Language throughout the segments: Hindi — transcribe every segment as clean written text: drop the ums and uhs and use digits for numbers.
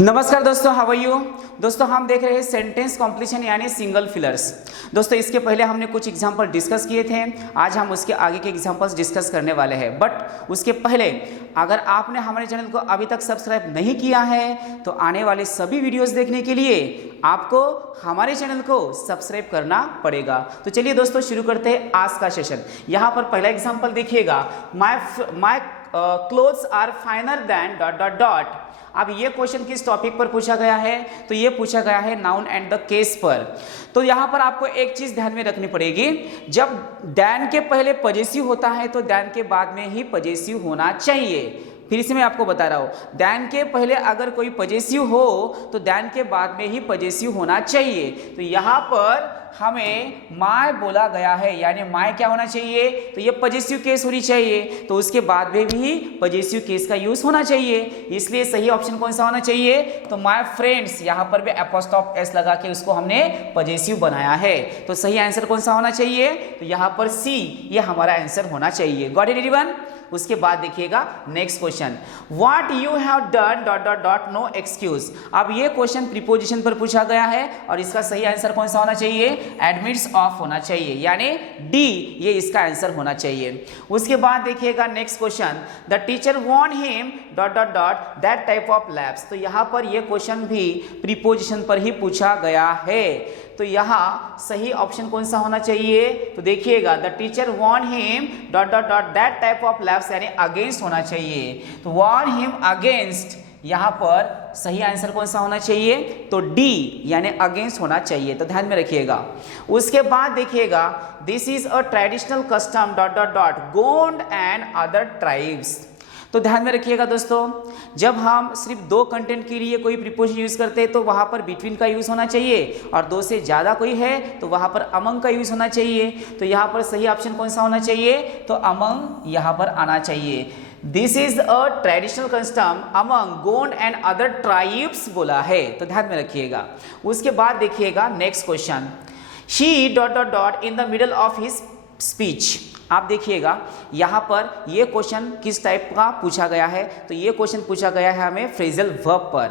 नमस्कार दोस्तों, हाउ आर यू। दोस्तों हम देख रहे हैं सेंटेंस कॉम्प्लीशन यानी सिंगल फिलर्स। दोस्तों इसके पहले हमने कुछ एग्जांपल डिस्कस किए थे, आज हम उसके आगे के एग्जांपल्स डिस्कस करने वाले हैं। बट उसके पहले अगर आपने हमारे चैनल को अभी तक सब्सक्राइब नहीं किया है तो आने वाले सभी वीडियोस देखने के लिए आपको हमारे चैनल को सब्सक्राइब करना पड़ेगा। तो चलिए दोस्तों शुरू करते हैं आज का सेशन। यहाँ पर पहला एग्जाम्पल देखिएगा, my clothes are finer than dot dot dot. अब ये क्वेश्चन किस टॉपिक पर पूछा गया है, तो ये पूछा गया है नाउन एंड द केस पर। तो यहाँ पर आपको एक चीज ध्यान में रखनी पड़ेगी, जब देन के पहले पजेसिव होता है तो देन के बाद में ही पजेसिव होना चाहिए। फिर से मैं आपको बता रहा हूँ, देन के पहले अगर कोई पजेसिव हो तो देन के बाद में ही पजेसिव होना चाहिए। तो यहाँ पर हमें माय बोला गया है, यानी माय क्या होना चाहिए, तो ये पजेसिव केस होनी चाहिए, तो उसके बाद में भी पजेसिव केस का यूज होना चाहिए। इसलिए सही ऑप्शन कौन सा होना चाहिए, तो माय फ्रेंड्स, यहाँ पर भी एपोस्ट्रोफ एस लगा के उसको हमने पजेसिव बनाया है। तो सही आंसर कौन सा होना चाहिए, तो यहाँ पर सी, ये हमारा आंसर होना चाहिए। Got it everyone. उसके बाद देखिएगा next question, what you have done dot dot dot no excuse. अब ये क्वेश्चन प्रीपोजिशन पर पूछा गया है और इसका सही आंसर कौन सा होना चाहिए, एडमिट्स ऑफ होना चाहिए, यानी डी, ये इसका आंसर होना चाहिए। उसके बाद देखिएगा next question, the teacher Warne him dot dot dot that type of lapse. तो यहाँ पर यह क्वेश्चन भी प्रीपोजिशन पर ही पूछा गया है, तो यहाँ सही ऑप्शन कौन सा होना चाहिए, तो देखिएगा the teacher Warne him dot dot dot that type of lapse, यानी अगेंस्ट होना चाहिए। तो वॉर्न हिम अगेंस्ट, यहाँ पर सही आंसर कौन सा होना चाहिए, तो डी, यानी अगेंस्ट होना चाहिए। तो ध्यान में रखिएगा। उसके बाद देखिएगा, this is a traditional custom dot dot dot Gond and other tribes. तो ध्यान में रखिएगा दोस्तों, जब हम सिर्फ दो कंटेंट के लिए कोई प्रीपोजिशन यूज करते हैं तो वहां पर बिटवीन का यूज होना चाहिए, और दो से ज्यादा कोई है तो वहां पर अमंग का यूज होना चाहिए। तो यहाँ पर सही ऑप्शन कौन सा होना चाहिए, तो अमंग यहाँ पर आना चाहिए। This is a traditional custom among Gond and other tribes बोला है, तो ध्यान में रखिएगा। उसके बाद देखिएगा next question, she dot dot dot in the middle of his speech. आप देखिएगा यहाँ पर ये क्वेश्चन किस टाइप का पूछा गया है, तो ये क्वेश्चन पूछा गया है हमें फ्रेजल वर्ब पर।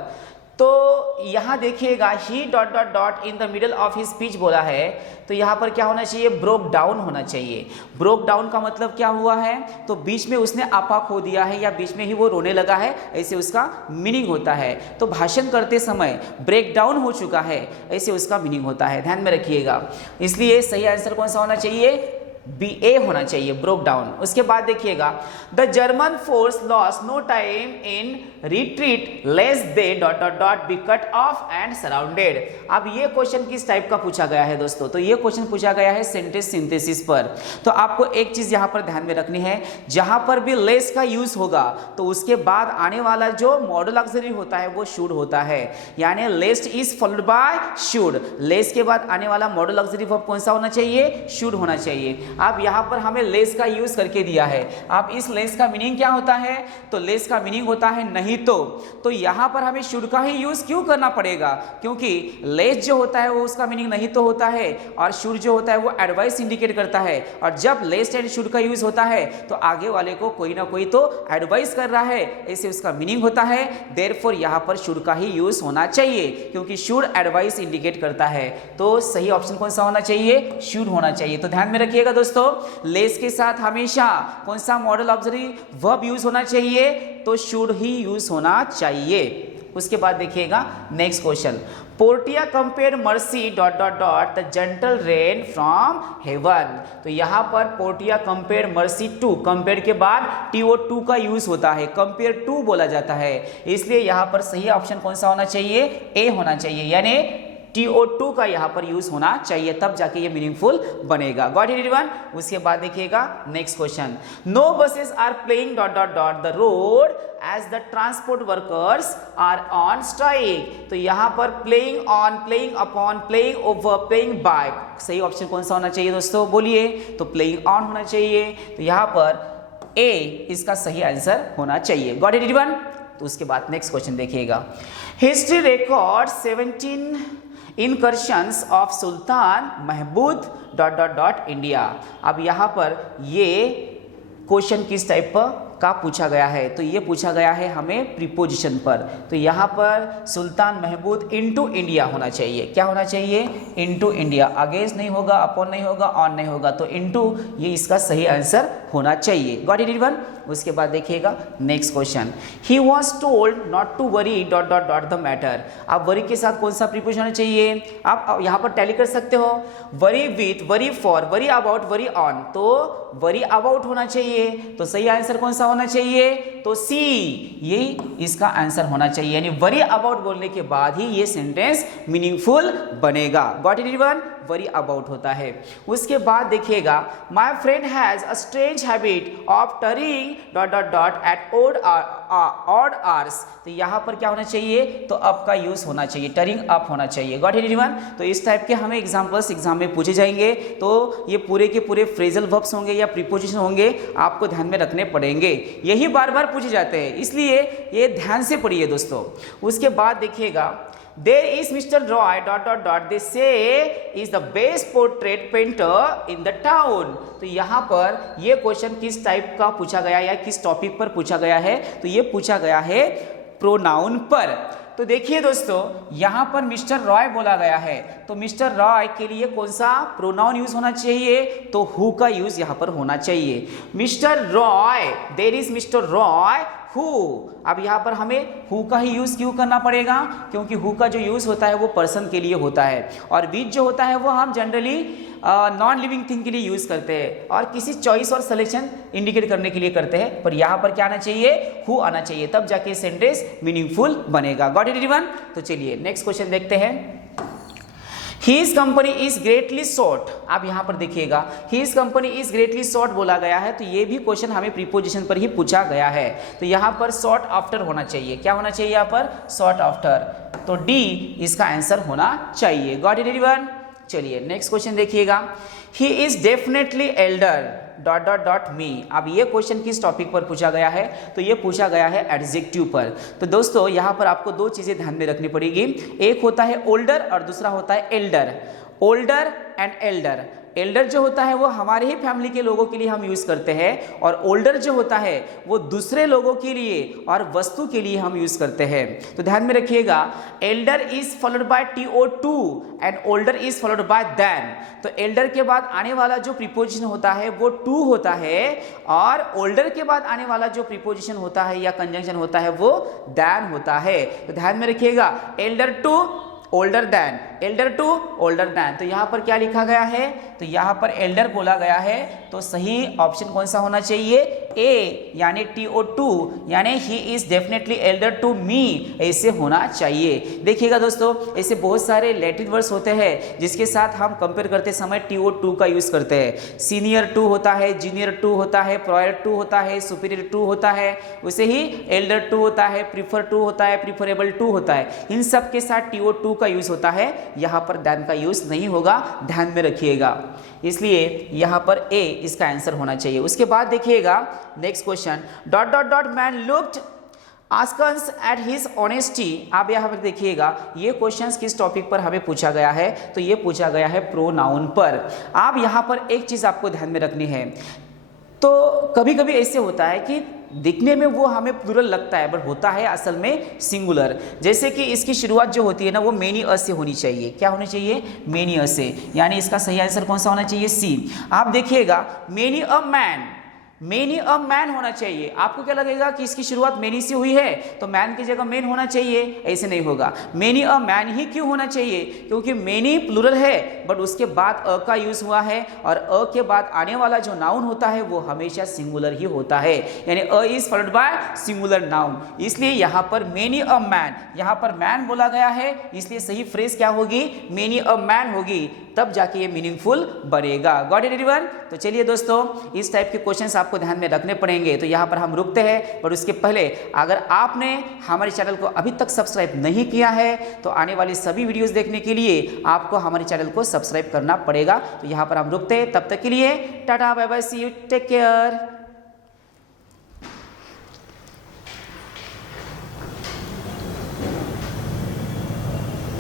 तो यहाँ देखिएगा ही dot dot dot in the middle of his speech बोला है, तो यहाँ पर क्या होना चाहिए, ब्रोक डाउन होना चाहिए। ब्रोक डाउन का मतलब क्या हुआ है, तो बीच में उसने आपा खो दिया है या बीच में ही वो रोने लगा है, ऐसे उसका मीनिंग होता है। तो भाषण करते समय ब्रेक डाउन हो चुका है, ऐसे उसका मीनिंग होता है, ध्यान में रखिएगा। इसलिए सही आंसर कौन सा होना चाहिए, बी ए होना चाहिए, ब्रोक डाउन। उसके बाद देखिएगा, the German force lost no time in retreat lest they dot dot dot be cut off and surrounded. अब ये क्वेश्चन किस टाइप का पूछा गया है दोस्तों, तो ये क्वेश्चन पूछा गया है सेंटेंस सिंथेसिस पर। तो आपको एक चीज यहाँ पर ध्यान में रखनी है, जहां पर भी लेस का यूज होगा तो उसके बाद आने वाला जो मॉडल ऑक्सिलरी होता है वो शुड होता है, यानी less is followed bye should. Less के बाद आने वाला मॉडल ऑक्सिलरी वर्ब कौन सा होना चाहिए, शुड होना चाहिए। अब यहाँ पर हमें लेस का यूज करके दिया है। अब इस लेस का मीनिंग क्या होता है, तो लेस का मीनिंग होता है नहीं तो यहाँ पर हमें शुड का ही यूज क्यों करना पड़ेगा, क्योंकि लेस जो होता है वो उसका मीनिंग नहीं तो होता है, और शुड जो होता है वो एडवाइस इंडिकेट करता है। और जब लेस एंड शुड का यूज होता है तो आगे वाले को कोई ना कोई तो एडवाइस कर रहा है, ऐसे उसका मीनिंग होता है। देयरफॉर यहाँ पर शुड का ही यूज होना चाहिए, क्योंकि शुड एडवाइस इंडिकेट करता है। तो सही ऑप्शन कौन सा होना चाहिए, शुड होना चाहिए। तो ध्यान में रखिएगा दोस्तों, लेस के साथ हमेशा कौन सा मॉडल ऑक्सिलरी वर्ब यूज होना चाहिए, तो शुड ही यूज होना चाहिए। उसके बाद देखिएगा next question, Portia compare mercy dot dot dot the gentle rain from heaven. तो यहाँ पर Portia compare mercy to, compare के बाद टीओ टू का यूज होता है, कंपेयर टू बोला जाता है, इसलिए यहाँ पर सही ऑप्शन कौन सा होना चाहिए, ए होना चाहिए, यानी TO2 का यहाँ पर यूज होना चाहिए, तब जाके ये मीनिंगफुल बनेगा। Got it everyone. उसके बाद देखिएगा next question, no buses are plying dot dot dot the road as the transport workers are on strike. तो यहाँ पर plying on, plying upon, plying over, plying by, सही ऑप्शन कौन सा होना चाहिए दोस्तों, बोलिए, तो प्लेइंग ऑन होना चाहिए। तो यहाँ पर ए इसका सही आंसर होना चाहिए। Got it everyone. तो उसके बाद नेक्स्ट क्वेश्चन देखिएगा, history record 17 incursions of Sultan Mahmud dot dot dot India. अब यहाँ पर ये क्वेश्चन किस टाइप पर का पूछा गया है, तो ये पूछा गया है हमें प्रीपोजिशन पर। तो यहाँ पर सुल्तान महमूद इनटू इंडिया होना चाहिए। क्या होना चाहिए? Into India. अगेंस्ट नहीं होगा, अपॉन नहीं होगा, ऑन नहीं होगा, तो इनटू ये इसका सही आंसर होना चाहिए। Got it everyone? उसके बाद देखिएगा next question, he was told not to worry dot dot dot the matter. आप वरी के साथ कौन सा प्रीपोजिशन होना चाहिए? आप यहाँ पर टैली कर सकते हो, worry with, worry for, worry about, worry on, तो वरी अबाउट होना चाहिए। तो सही आंसर कौन सा होना चाहिए? तो सी, यही इसका आंसर होना चाहिए। यानी वरी अबाउट बोलने के बाद ही ये सेंटेंस मीनिंगफुल बनेगा। Got it everyone? Worry about होता है। उसके बाद देखिएगा, my friend has a strange habit of turning dot dot dot at odd hours. तो यहाँ पर क्या होना चाहिए? तो अप का यूज होना चाहिए, टरिंग अप होना चाहिए। Got it everyone? तो इस टाइप के हमें एग्जांपल्स एग्जाम में पूछे जाएंगे, तो ये पूरे के पूरे फ्रेजल वर्ब्स होंगे या प्रीपोजिशन होंगे, आपको ध्यान में रखने पड़ेंगे। यही बार बार पूछे जाते हैं, इसलिए ये ध्यान से पढ़िए दोस्तों। उसके बाद देखिएगा, There is Mr. Roy dot dot dot. They say is the best portrait painter in the town. तो यहाँ पर ये क्वेश्चन किस टाइप का पूछा गया या किस टॉपिक पर पूछा गया है? तो ये पूछा गया है प्रोनाउन पर। तो देखिए दोस्तों, यहाँ पर मिस्टर रॉय बोला गया है, तो मिस्टर रॉय के लिए कौन सा प्रोनाउन यूज होना चाहिए? तो हु का यूज यहाँ पर होना चाहिए। Mister Roy, there is mister Roy who. अब यहाँ पर हमें हु का ही यूज क्यों करना पड़ेगा? क्योंकि हु का जो यूज होता है वो पर्सन के लिए होता है, और विच जो होता है वो हम जनरली नॉन लिविंग थिंग के लिए यूज करते हैं और किसी चॉइस और सिलेक्शन इंडिकेट करने के लिए करते हैं। पर यहाँ पर क्या आना चाहिए? हु आना चाहिए, तब जाके सेंटेंस मीनिंगफुल बनेगा। Got it everyone? तो चलिए नेक्स्ट क्वेश्चन देखते हैं। His company is greatly sought। आप यहाँ पर देखिएगा, His company is greatly sought बोला गया है, तो ये भी क्वेश्चन हमें प्रीपोजिशन पर ही पूछा गया है। तो यहाँ पर sought after होना चाहिए। क्या होना चाहिए यहाँ पर? sought after। तो डी इसका आंसर होना चाहिए। Got it everyone? चलिए नेक्स्ट क्वेश्चन देखिएगा, ही is definitely Elder dot dot dot मी। अब ये क्वेश्चन किस टॉपिक पर पूछा गया है? तो ये पूछा गया है एडजेक्टिव पर। तो दोस्तों यहाँ पर आपको दो चीजें ध्यान में रखनी पड़ेगी, एक होता है ओल्डर और दूसरा होता है Elder. Older and Elder. Elder जो होता है वो हमारे ही फैमिली के लोगों के लिए हम यूज करते हैं, और ओल्डर जो होता है वो दूसरे लोगों के लिए और वस्तु के लिए हम यूज करते हैं। तो ध्यान में रखिएगा, elder is followed by TO2 and older is followed by than. तो एल्डर के बाद आने वाला जो प्रीपोजिशन होता है वो टू होता है, और ओल्डर के बाद आने वाला जो प्रीपोजिशन होता है या कंजंक्शन होता है वो देन होता है। तो ध्यान में रखिएगा, elder to older than, elder to older than. तो यहाँ पर क्या लिखा गया है? तो यहाँ पर एल्डर बोला गया है, तो सही ऑप्शन कौन सा होना चाहिए? ए, यानी TO2, यानी he is definitely elder to me, ऐसे होना चाहिए। देखिएगा दोस्तों, ऐसे बहुत सारे लैटिन वर्ड्स होते हैं जिसके साथ हम कंपेयर करते समय TO2 का यूज करते हैं। सीनियर टू होता है, जीनियर टू होता है, प्रायर टू होता है, सुपीरियर टू होता है, वैसे ही एल्डर टू होता है, प्रीफर टू होता है, प्रीफरेबल टू होता है। इन सब के साथ TO2 का यूज होता है, यहाँ पर देन का यूज नहीं होगा, ध्यान में रखिएगा। इसलिए यहाँ पर ए इसका आंसर होना चाहिए। उसके बाद देखिएगा next question, dot dot dot man looked askance at his honesty. आप यहाँ पर देखिएगा, ये क्वेश्चंस किस टॉपिक पर हमें पूछा गया है? तो ये पूछा गया है प्रोनाउन पर। आप यहाँ पर एक चीज आपको ध्यान में रखनी है, तो कभी कभी ऐसे होता है कि दिखने में वो हमें प्लूरल लगता है, बट होता है असल में सिंगुलर। जैसे कि इसकी शुरुआत जो होती है ना, वो मेनी अ से होनी चाहिए। क्या होनी चाहिए? मेनी अ से, यानी इसका सही आंसर कौन सा होना चाहिए? सी। आप देखिएगा, many a man, many a man होना चाहिए। आपको क्या लगेगा कि इसकी शुरुआत मेनी से हुई है तो मैन की जगह मेन होना चाहिए? ऐसे नहीं होगा। मेनी अ मैन ही क्यों होना चाहिए? क्योंकि मेनी प्लूरल है, बट उसके बाद अ का यूज हुआ है, और अ के बाद आने वाला जो नाउन होता है वो हमेशा सिंगुलर ही होता है, यानी a is followed bye singular noun. इसलिए यहाँ पर मेनी अ मैन, यहाँ पर मैन बोला गया है, इसलिए सही फ्रेज क्या होगी? मेनी अ मैन होगी, तब जाके ये मीनिंगफुल बनेगा। Got it everyone? तो चलिए दोस्तों, इस टाइप के क्वेश्चंस आपको ध्यान में रखने पड़ेंगे। तो यहाँ पर हम रुकते हैं, पर उसके पहले अगर आपने हमारे चैनल को अभी तक सब्सक्राइब नहीं किया है तो आने वाली सभी वीडियोस देखने के लिए आपको हमारे चैनल को सब्सक्राइब करना पड़ेगा। तो यहाँ पर हम रुकते हैं, तब तक के लिए tata bye bye, see you, take care.